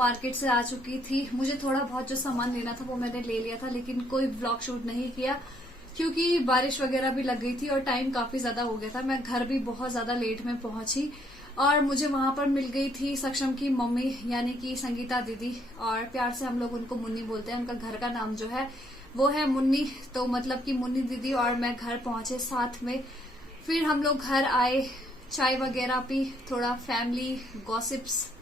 Market से आ चुकी थी। मुझे थोड़ा बहुत जो सामान लेना था वो मैंने ले लिया था, लेकिन कोई व्लॉग शूट नहीं किया क्योंकि बारिश वगैरह भी लग गई थी और टाइम काफी ज्यादा हो गया था। मैं घर भी बहुत ज्यादा लेट में पहुंची और मुझे वहां पर मिल गई थी सक्षम की मम्मी यानी कि संगीता दीदी, और प्यार से हम लोग उनको मुन्नी बोलते हैं। उनका घर का नाम जो है वो है मुन्नी, तो मतलब कि मुन्नी दीदी और मैं घर पहुंचे साथ में। फिर हम लोग घर आए, चाय वगैरह पी, थोड़ा फैमिली गॉसिप्स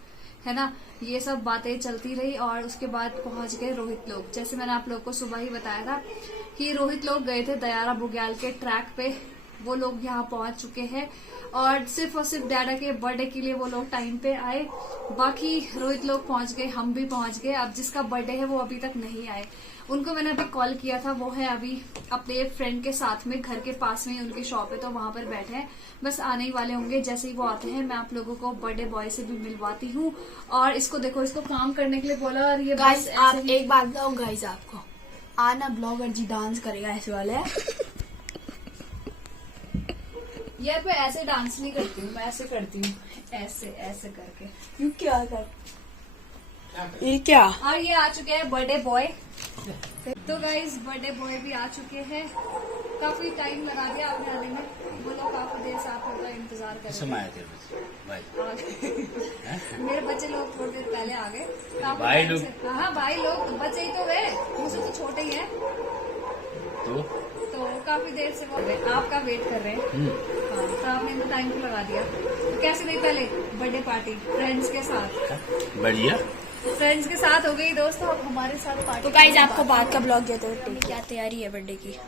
है ना, ये सब बातें चलती रही और उसके बाद पहुंच गए रोहित लोग। जैसे मैंने आप लोग को सुबह ही बताया था कि रोहित लोग गए थे दयारा बुग्याल के ट्रैक पे, वो लोग यहाँ पहुंच चुके हैं और सिर्फ डैडा के बर्थडे के लिए वो लोग टाइम पे आए। बाकी रोहित लोग पहुंच गए, हम भी पहुंच गए। अब जिसका बर्थडे है वो अभी तक नहीं आए, उनको मैंने अभी कॉल किया था, वो है अभी अपने फ्रेंड के साथ में, घर के पास में ही उनकी शॉप है तो वहां पर बैठे हैं, बस आने ही वाले होंगे। जैसे ही वो आते हैं मैं आप लोगों को बर्थडे बॉय से भी मिलवाती हूँ। और इसको देखो, इसको काम करने के लिए बोला और ये गाइस आप एक बात बताओ गाइस, आपको आना ब्लॉगर जी डांस करेगा ऐसे वाले यार मैं ऐसे डांस नहीं करती हूँ, मैं ऐसे करती हूँ, ऐसे ऐसे करके। यू क्या कर ये क्या। और ये आ चुके हैं बर्थडे बॉय। तो गाइस बर्थडे बॉय भी आ चुके हैं। काफी टाइम लगा दिया आपने आने में, वो लोग काफी देर से आप लोग का इंतजार कर रहे थे। मेरे बच्चे लोग थोड़ी देर पहले आ गए। भाई लोग, हाँ भाई लोग, बच्चे ही तो गए, मुझसे तो छोटे ही हैं। तो काफी देर से वो आपका वेट कर रहे हैं। हाँ, तो आपने तो टाइम तो लगा दिया। तो कैसे नहीं, पहले बर्थडे पार्टी फ्रेंड्स के साथ, बढ़िया फ्रेंड्स के साथ हो गई दोस्तों, अब हमारे साथ पार्टी। तो गाइस आपको बात का ब्लॉग देते हैं। क्या तैयारी है बर्थडे की?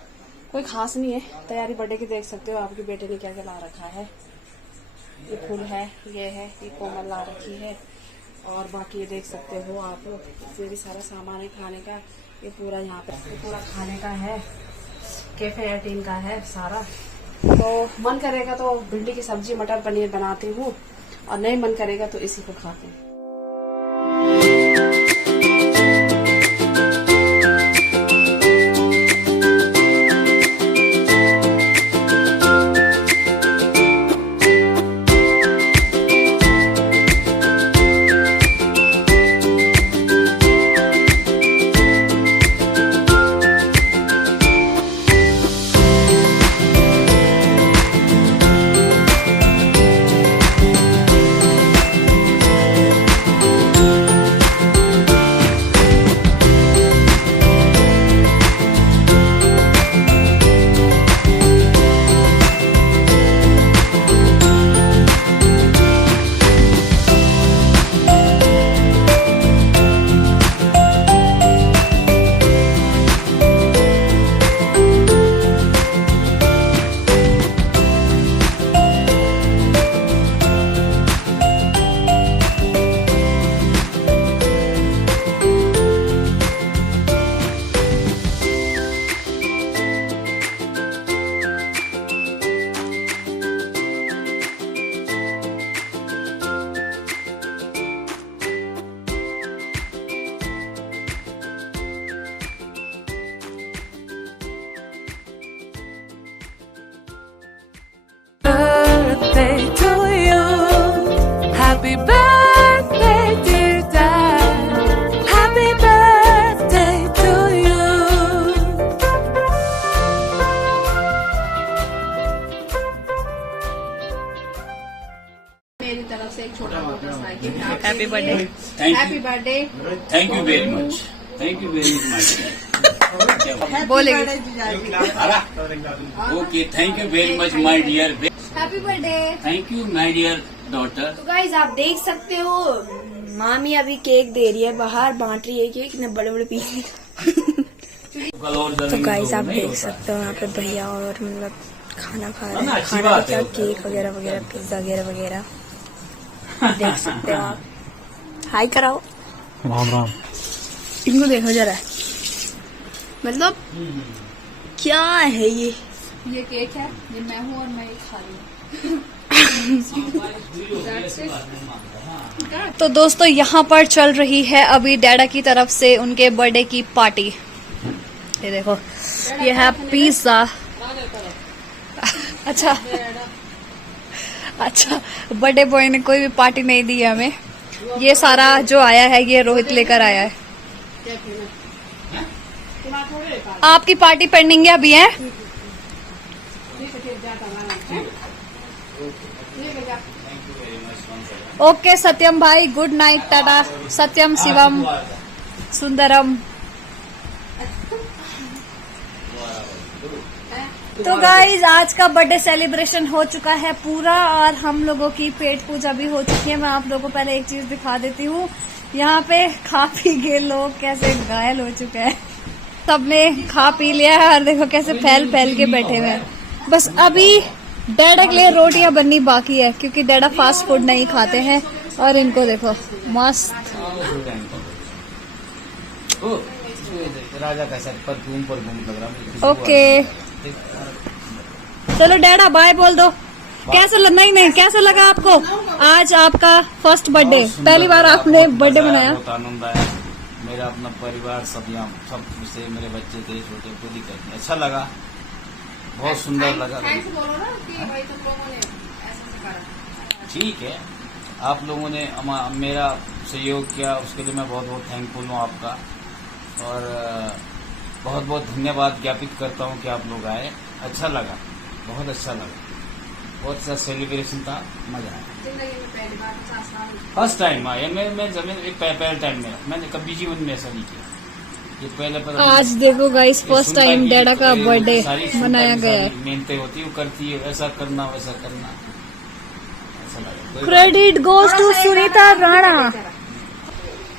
कोई खास नहीं है तैयारी बर्थडे की, देख सकते हो आपके बेटे ने क्या क्या ला रखा है। ये फूल है, ये कोमल ला रखी है, और बाकी ये देख सकते हो आप, ये भी सारा सामान है खाने का। ये पूरा यहाँ पे ये पूरा खाने का है, कैफे 18 का है सारा। तो मन करेगा तो भिंडी की सब्जी मटर पनीर बनाती हूँ, और नहीं मन करेगा तो इसी को खाते हैं। Happy birthday, dear Dad. Happy birthday to you. मेरी तरफ से एक छोटा मोटा cycle. Happy birthday. Happy birthday. Thank you very much, thank you very much. बोलेंगे okay, thank you very much my dear, happy birthday. Thank you my dear daughter. तो guys आप देख सकते हो मामी अभी केक दे रही है, बाहर बांट रही है केक, इतने बड़े बड़े पीस। तो गाइस आप देख सकते हो यहाँ पे भैया और मतलब खाना खा रहे हैं, खाना भी क्या, केक वगैरह वगैरह, पिज्जा वगैरह वगैरह देख सकते हो आप। हाय कराओ, राम राम। इनको देखो जरा, मतलब क्या है ये केक है, ये मैं हूँ और मैं ये खा रही हूँ। तो दोस्तों यहाँ पर चल रही है अभी डैडा की तरफ से उनके बर्थडे की पार्टी। ये देखो, ये है पिज्जा। अच्छा, बर्थडे बॉय ने कोई भी पार्टी नहीं दी है हमें। ये सारा जो आया है ये रोहित लेकर आया है। आपकी पार्टी पेंडिंग है अभी है। ओके सत्यम भाई, गुड नाइट, टाटा। सत्यम शिवम सुंदरम। तो गाइज आज का बर्थडे सेलिब्रेशन हो चुका है पूरा और हम लोगों की पेट पूजा भी हो चुकी है। मैं आप लोगों को पहले एक चीज दिखा देती हूँ। यहाँ पे खा पी के लोग कैसे घायल हो चुके हैं। सबने खा पी लिया है और देखो कैसे फैल फैल के बैठे हुए हैं। बस अभी डैडा के लिए रोटियां बननी बाकी है क्योंकि डैडा फास्ट फूड नहीं खाते हैं। और इनको देखो मस्त राजा का परफ्यूम लग रहा। ओके चलो डैडा बाय बोल दो। कैसा नहीं कैसा लगा आपको आज आपका फर्स्ट बर्थडे? पहली बार आपने बर्थडे मनाया। बहुत आनंद आया। मेरा अपना परिवार सब यहाँ सब से मेरे बच्चे थे छोटे पूरी करके अच्छा लगा, बहुत सुंदर लगा। ठीक है, आप लोगों ने मेरा सहयोग किया उसके लिए मैं बहुत बहुत थैंकफुल हूँ आपका। और बहुत बहुत धन्यवाद ज्ञापित करता हूँ कि आप लोग आए। अच्छा लगा, बहुत अच्छा लगा, बहुत अच्छा सेलिब्रेशन था, मजा आया। फर्स्ट टाइम आया मैं जमीन पहले टाइम में मैंने कभी जीवन में ऐसा नहीं किया। ये पहले आज देखो गाइस फर्स्ट टाइम डैडा का बर्थडे मनाया गया है। मेहनतें होती है करती है, ऐसा करना वैसा करना। Credit goes to Sunita Rana.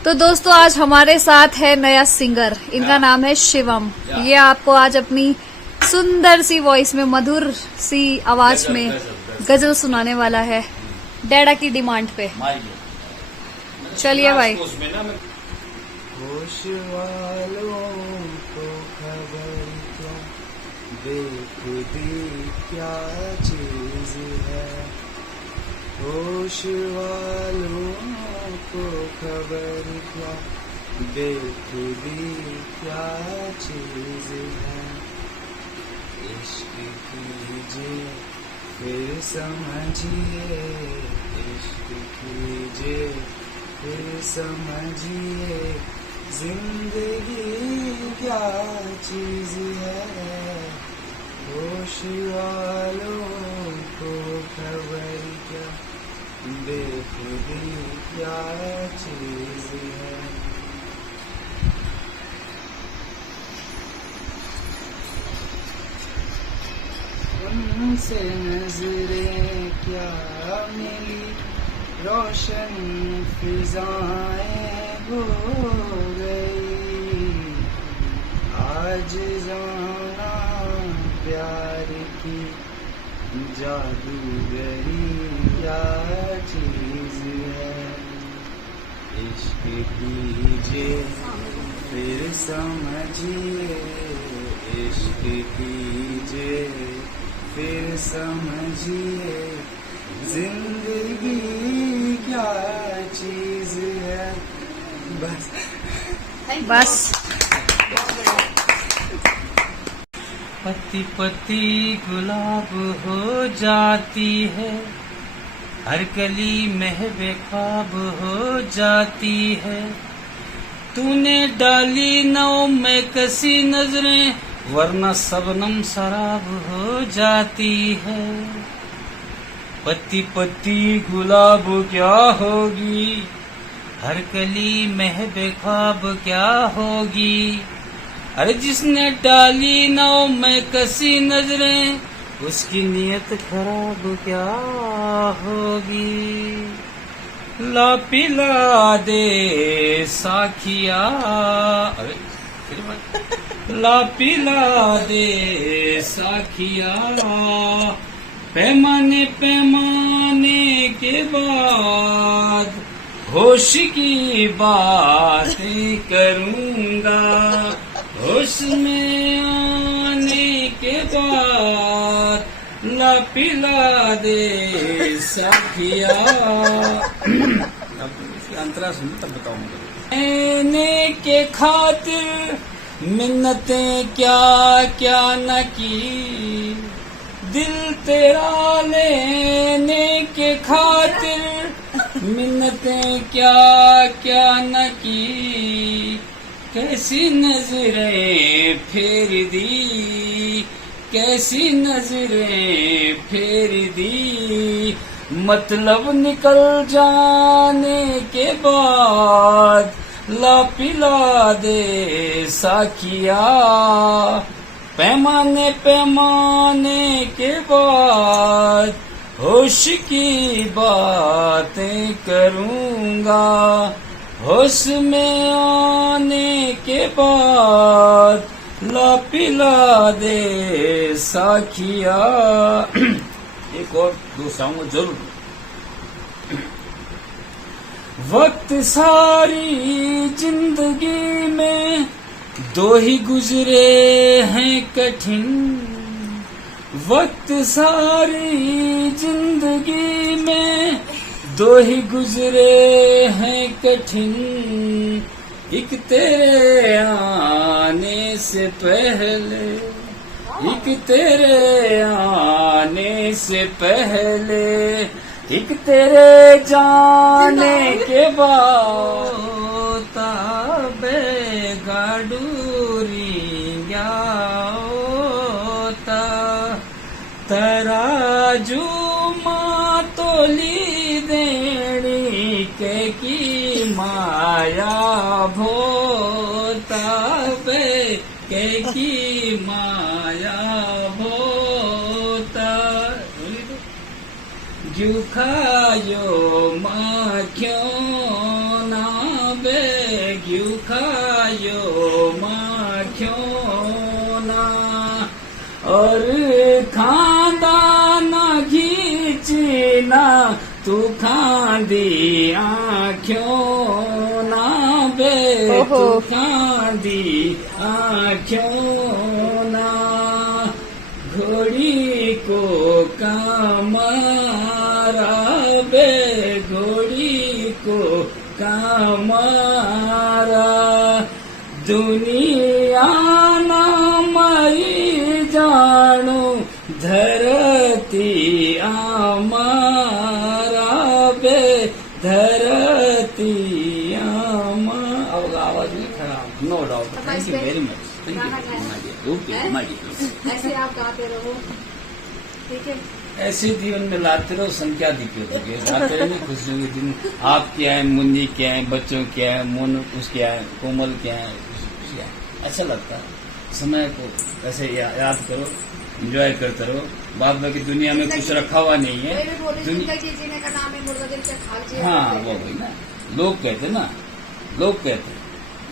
तो दोस्तों आज हमारे साथ है नया सिंगर, इनका नाम है शिवम। ये आपको आज अपनी सुंदर सी वॉइस में मधुर सी आवाज में गजल सुनाने वाला है डैडा की डिमांड पे। चलिए भाई। होश वालों को खबर क्या, बेखुदी क्या चीज है। होश वालों को खबर क्या, बेखुदी क्या चीज है। इश्क कीजिए फिर समझिए, इश्क कीजिए फिर समझिए, जिंदगी क्या चीज है। होश वालों को खबर क्या, बेखुदी क्या चीज है। उनसे नजरें क्या मिली, रोशन फिजाएं हो गई। आज जाना प्यार की जादूगरी क्या चीज है। इश्क कीजिए फिर समझिए, इश्क कीजिए फिर समझिए, जिंदगी क्या चीज है। बस पत्ती पत्ती गुलाब हो जाती है, हर कली महवे ख्वाब हो जाती है। तूने डाली नौ में कसी नजरें, वरना सबनम शराब हो जाती है। पत्ती पत्ती गुलाब क्या होगी, हर कली महवे ख्वाब क्या होगी। अरे जिसने डाली नौ में कसी नजरें, उसकी नीयत खराब क्या होगी। ला पिला दे साखिया, अरे ला पिला दे साखिया, पैमाने पैमाने के बाद होश की बातें करूंगा। होश में आने के बाद ला पिला दे साखिया। अंतरा सुन तब बताऊंगा। मैंने के खातिर मिन्नतें क्या क्या न की, दिल तेरा लेने के खातिर मिन्नतें क्या क्या न की, कैसी नजरें फेर दी, कैसी नजरें फेर दी। मतलब निकल जाने के बाद ला पिला दे साकिया, पैमाने पैमाने के बाद होश की बातें करूंगा, होश में आने के बाद ला पिला दे साखिया। एक और दो सॉन्ग जरूर। वक्त सारी जिंदगी में दो ही गुजरे हैं कठिन, वक्त सारी जिंदगी में दो ही गुजरे हैं कठिन। एक तेरे आने से पहले, एक तेरे आने से पहले, एक तेरे जाने के बाद ताबे गाडूरी होता तराजू माँ तोली देनी के की माया भोता बे के की माया भोता। क्यों खायो माँ क्यों ना बे, क्यों खायो माँ क्यों ना, और खांदा घीची ना तू खांदी आँखों ना बे, तू खांदी आँखों ना। घोड़ी को कामारा बे, घोड़ी को कामारा। दुनिया ना मरी जानो धरती आमारा बे, धरती आमा। आवाज नहीं खराब, no doubt. Thank you very much. ऐसे आप गाते रहो, ठीक है। ऐसे जीवन में लाते रहो, संख्या दिखे गाते रहो। खुशियों के दिन आप क्या है, मुन्नी क्या है, बच्चों क्या है, मोन उसके है, कोमल क्या है, अच्छा लगता है। समय को ऐसे याद करो, एंजॉय करते रहो। बाद बाकी दुनिया में कुछ रखा हुआ नहीं है। जीने का नाम है मुर्गा दिल से खाल। हाँ वो भाई ना, लोग कहते ना, लोग कहते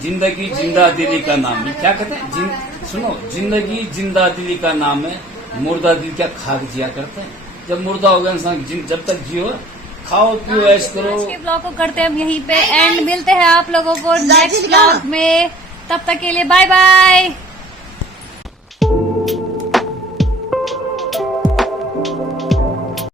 जिंदगी जिंदा दिली का नाम है। क्या कहते हैं? सुनो, जिंदगी जिंदा दिली का नाम है, मुर्दा दिल क्या खाक जिया करते हैं। जब मुर्दा होगा इंसान, जब तक जियो खाओ पियो ऐश करो। आज के ब्लॉग को करते हैं हम यहीं पे एंड। मिलते हैं आप लोगों को नेक्स्ट ब्लॉग में, तब तक के लिए बाय बाय।